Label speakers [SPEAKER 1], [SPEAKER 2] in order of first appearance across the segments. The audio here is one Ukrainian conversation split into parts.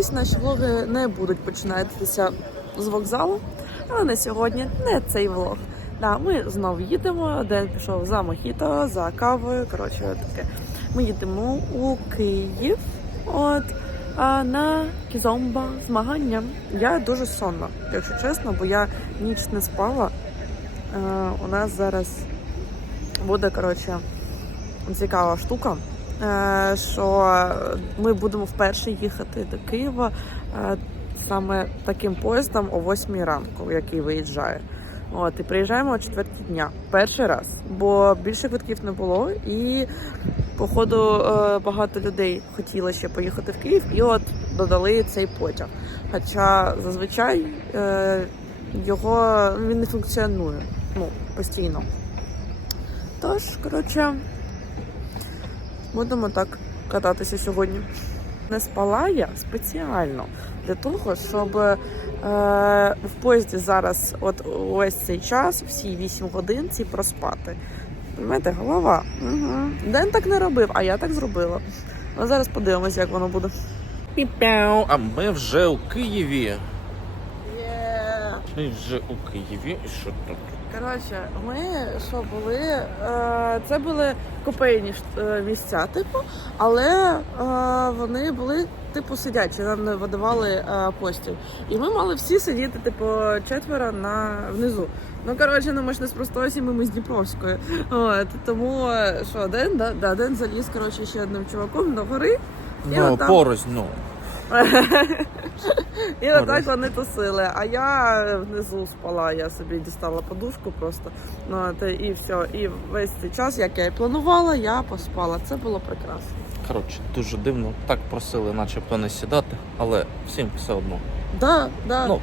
[SPEAKER 1] колись наші влоги не будуть починатися з вокзалу, але на сьогодні не цей влог. Да, ми знову їдемо. Ден пішов за мохіто, за кавою. Коротше, таке. Ми їдемо у Київ. От а на кізомба змагання. Я дуже сонна, якщо чесно, бо я ніч не спала. Е, у нас зараз буде коротше цікава штука. Е, Що ми будемо вперше їхати до Києва е, саме таким поїздом о 8 ранку, який виїжджає. От і приїжджаємо о четвертій дня. Перший раз, бо більше квитків не було, і походу е, багато людей хотіли ще поїхати в Київ, і от додали цей потяг. Хоча зазвичай його ну, він не функціонує ну, постійно. Тож, коротше, будемо так кататися сьогодні. Не спала я спеціально для того, щоб е, в поїзді зараз, от увесь цей час, всі 8 годин ці проспати. Понимаєте, голова. Угу. Ден так не робив, а я так зробила. Ну, зараз подивимось, як воно буде.
[SPEAKER 2] Піпяу, а ми вже у Києві. Ми вже у Києві. І що тут?
[SPEAKER 1] Коротше, ми що були? Е, це були купейні ш- е, місця, типу, але е, вони були типу сидячі, нам не видавали постів. І ми мали всі сидіти, типу, четверо на внизу. Ну коротше, ну ми ж не з простої сім'ї, ми з Дніпровської. От тому що Ден, да, да, Ден заліз коротше ще одним чуваком до гори. І
[SPEAKER 2] Ну,
[SPEAKER 1] отам-
[SPEAKER 2] порознь, ну.
[SPEAKER 1] І отак вони тусили. А я внизу спала, я собі дістала подушку просто. Ну, от, і все. І весь цей час, як я і планувала, я поспала. Це було прекрасно.
[SPEAKER 2] Коротше, дуже дивно. Так просили, начебто не сідати, але всім все одно.
[SPEAKER 1] Да, да.
[SPEAKER 2] Ну,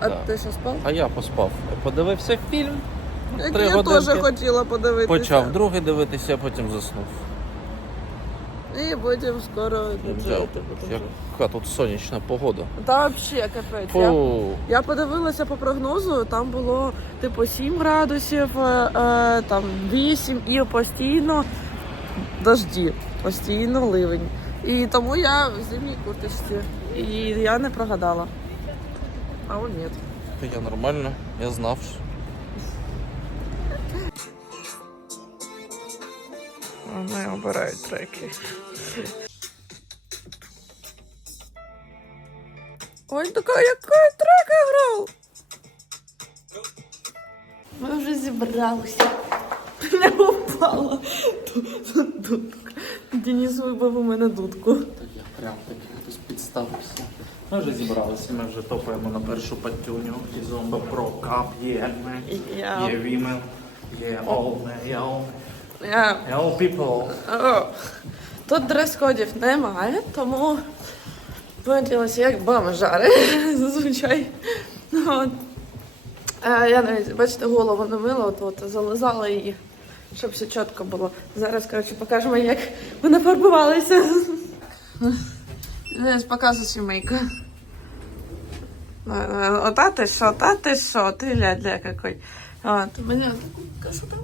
[SPEAKER 1] а
[SPEAKER 2] да.
[SPEAKER 1] ти що спав?
[SPEAKER 2] а я поспав. Подивився фільм,
[SPEAKER 1] Як я теж хотіла подивитися.
[SPEAKER 2] почав другий дивитися, а потім заснув.
[SPEAKER 1] І потім скоро
[SPEAKER 2] Взяв. Яка тут сонячна погода.
[SPEAKER 1] Та взагалі капець. Я,
[SPEAKER 2] Фу.
[SPEAKER 1] я подивилася по прогнозу, там було типу 7 градусів, е, е, там 8 і постійно дожді, постійно ливень. І тому я в зимній курточці. І я не прогадала. А он ні.
[SPEAKER 2] Я нормально, я знав.
[SPEAKER 1] Вони обирають треки. Ой, така яка трека грав. Ми вже зібралися. Не. Дудка. Денис вибив у мене дудку.
[SPEAKER 2] Так я прям таки хтось підставився. Ми вже зібралися, ми вже топаємо на першу патюню. І зомба про кап є. Є вімел, є all all people.
[SPEAKER 1] Тут дрес-кодів немає, тому поділися як бомжари зазвичай. От. Е, Я навіть, бачите, голову не мила, от, от зализала її, щоб все чітко було. Зараз, коротше, покажемо, як ми нафарбувалися. Зараз показую сімейку. Ота ти що, та ти що, ти ля-ля какой. От, мене таку красоту.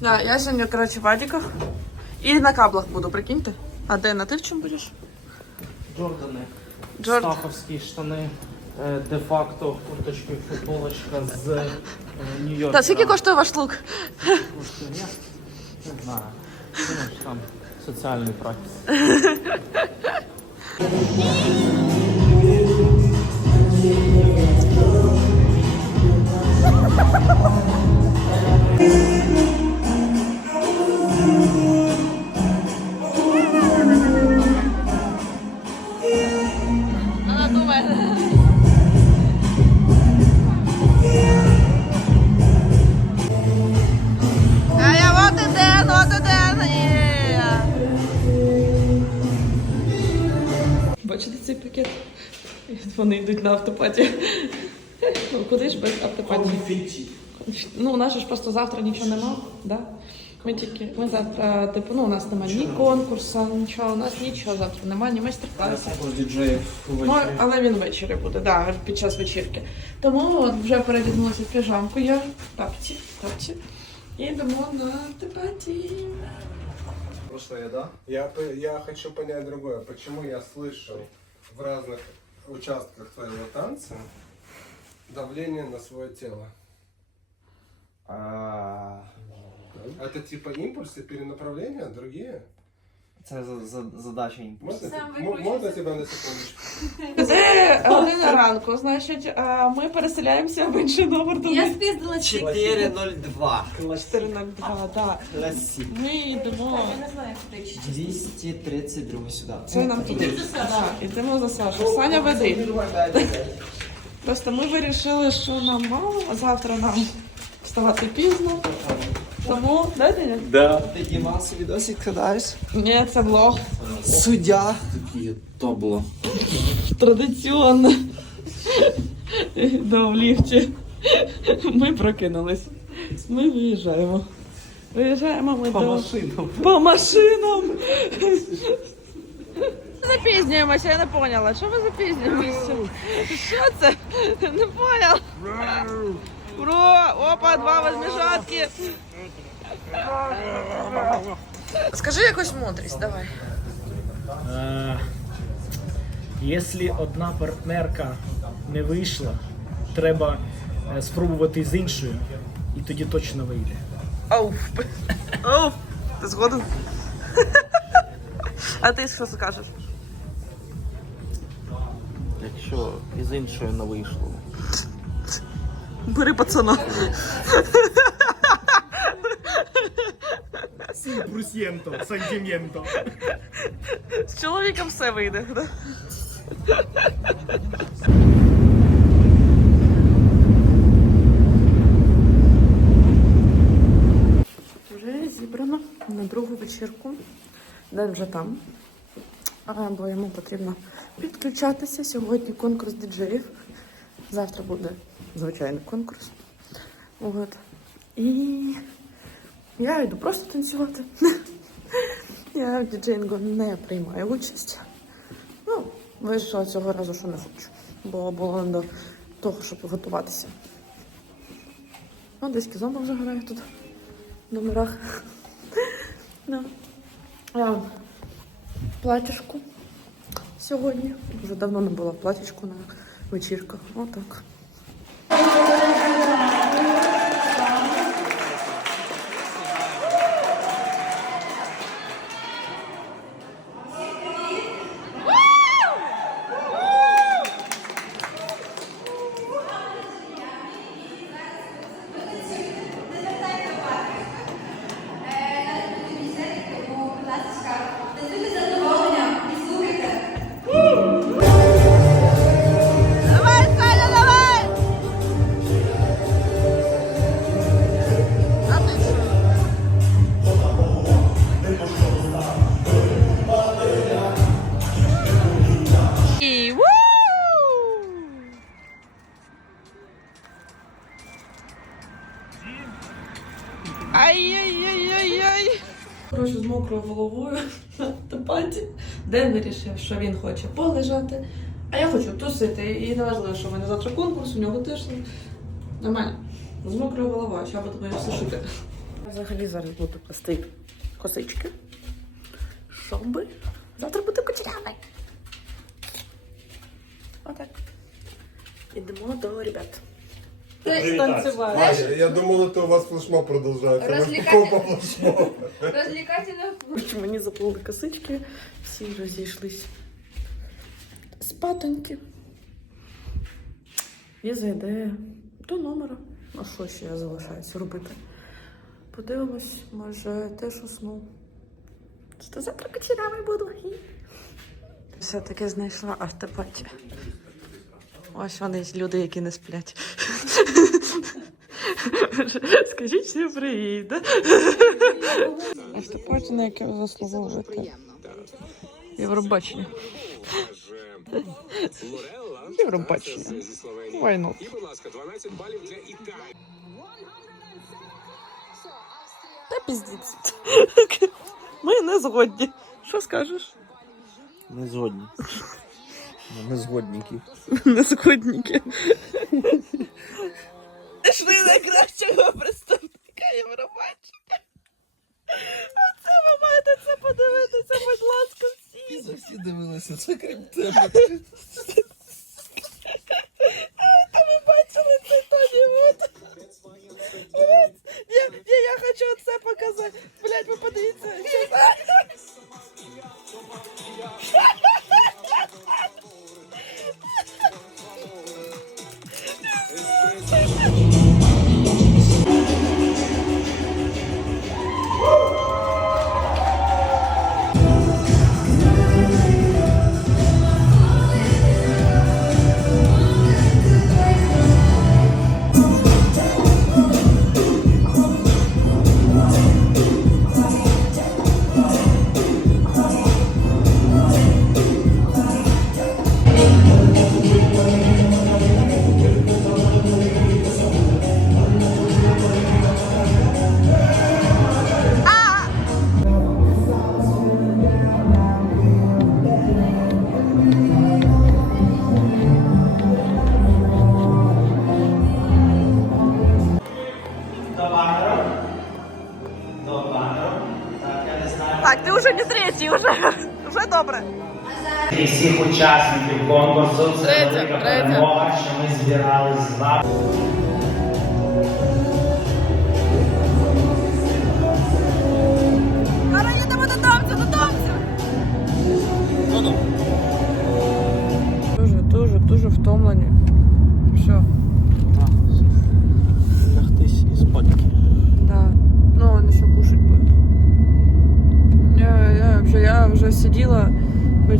[SPEAKER 1] Да, я сьогодні, коротше, в Адіках. І на каблах буду, прикиньте. А Дена, ти в чому будеш?
[SPEAKER 2] Джордани.
[SPEAKER 1] Джорд-
[SPEAKER 2] Стаховські штани. е, Де-факто курточка і футболочка з е, Нью-Йорка.
[SPEAKER 1] Та скільки коштує ваш лук?
[SPEAKER 2] Коштує? Ні? Не знаю. Там соціальний практик.
[SPEAKER 1] Бачите цей пакет? Вони йдуть на автопаті. Ну, куди ж без автопаті? Ну, у нас ж просто завтра нічого нема, да? Ми тільки, ми завтра, типу, ну, у нас немає ні конкурсу, нічого, у нас нічого завтра немає, ні майстер-класу. Ну, але він ввечері буде, да, під час вечірки. Тому от вже передягнулася в піжамку, я тапці, тапці. І йдемо на тепаті.
[SPEAKER 3] Прошлое, да?
[SPEAKER 4] Я, я хочу понять другое. Почему я слышу в разных участках твоего танца давление на свое тело?
[SPEAKER 3] А,
[SPEAKER 4] Это типа импульсы, перенаправления, другие?
[SPEAKER 3] Це за, за, задача імпульсу.
[SPEAKER 4] Можно, м- можно тебя на секундочку?
[SPEAKER 1] Це година ранку, значить, а, ми переселяємося в інший номер до
[SPEAKER 5] Я спіздила
[SPEAKER 3] 402.
[SPEAKER 1] 402, да.
[SPEAKER 3] Класік.
[SPEAKER 1] Ми йдемо.
[SPEAKER 5] Я не знаю, куди чи
[SPEAKER 3] 232 сюди.
[SPEAKER 1] Це нам туди. Да, йдемо за Сашу. Саня веди. Просто ми вирішили, що нам мало, а завтра нам вставати пізно. Тому дайте?
[SPEAKER 3] Да. Ти Дімасу відосик кидаєш?
[SPEAKER 1] Ні, це влог.
[SPEAKER 3] Суддя.
[SPEAKER 2] Є табло.
[SPEAKER 1] Традиційно. Да, в ліфті. Ми прокинулись. Ми виїжджаємо. Виїжджаємо ми
[SPEAKER 3] По
[SPEAKER 1] до...
[SPEAKER 3] машинам.
[SPEAKER 1] По машинам. Запізнюємося, я не поняла. Що ви запізнюємося? Що це? Не поняла. Бро, опа, два возмішатки. Скажи якусь мудрість, давай.
[SPEAKER 6] Е, Якщо одна партнерка не вийшла, треба е, спробувати з іншою, і тоді точно вийде.
[SPEAKER 1] Ауф. Ауф. Ти згоден? А ти що скажеш?
[SPEAKER 2] Якщо із іншої не вийшло.
[SPEAKER 1] Бери пацана.
[SPEAKER 6] Брусьєнто, сантименто.
[SPEAKER 1] З чоловіком все вийде. Да? Вже зібрано на другу вечірку. День вже там. Бо йому потрібно підключатися. Сьогодні конкурс діджеїв. Завтра буде звичайний конкурс. От. І я йду просто танцювати. Я в діджеїнгу не приймаю участь. Ну, вирішила цього разу, що не хочу. Бо було не до того, щоб готуватися. О, десь кізомба вже грає тут в номерах. Ну. Я платіжку сьогодні. Вже давно не була в платічку на вечірках. Отак. Мокрою головою на тапаті. Ден вирішив, що він хоче полежати, а я хочу тусити. І не важливо, що в мене завтра конкурс, у нього теж нормально. З мокрою головою, що буду моє все шити. Взагалі зараз буду плести косички. Щоби. Завтра буду кучерявий. Отак. Ідемо до ребят. Танцювати.
[SPEAKER 4] Ваня, я думал, это у вас флешмоб продолжается. Мы
[SPEAKER 5] Развлекательный.
[SPEAKER 4] по флешмобу.
[SPEAKER 5] Розвлекательно.
[SPEAKER 1] Коротше, мені заплили косички, всі розійшлись спатоньки. І зайде до номера. А що ще я залишаюся робити? Подивимось, може теж усну. Що завтра кочерявий буду. Хі. Все-таки знайшла автопаті. Ось вони люди, які не сплять. Скажіть всім привіт. да? Автопаті, на яке ви заслуговуєте. Євробачення. Євробачення. Why not? Та піздець. Ми не згодні. Що скажеш?
[SPEAKER 2] Не згодні. Не згодники.
[SPEAKER 1] Не згодніки. Пішли найкращого представника Євробачення. А це ви маєте це подивитися, будь ласка, всі.
[SPEAKER 3] І за всі дивилися, це крім тебе.
[SPEAKER 1] Та ви бачили це Толівуд? Блядь, я, я, я хочу оце показати. Блядь, ви подивіться.
[SPEAKER 7] Учасників конкурсу це
[SPEAKER 1] Третя,
[SPEAKER 7] велика
[SPEAKER 1] третя.
[SPEAKER 7] перемога, що ми збирались з вами.
[SPEAKER 1] Зараз їдемо до танцю, до танцю. Дуже, дуже, дуже втомлені. Все.
[SPEAKER 2] Лягтись і спати.
[SPEAKER 1] Да. Ну, он еще кушать будет. Я, я, вообще, я вже сиділа,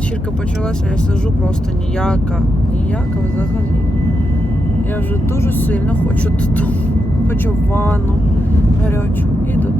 [SPEAKER 1] вечірка почалася, я сижу просто ніяка. Ніяка взагалі. Я вже дуже сильно хочу додому. Хочу в ванну гарячу і додому.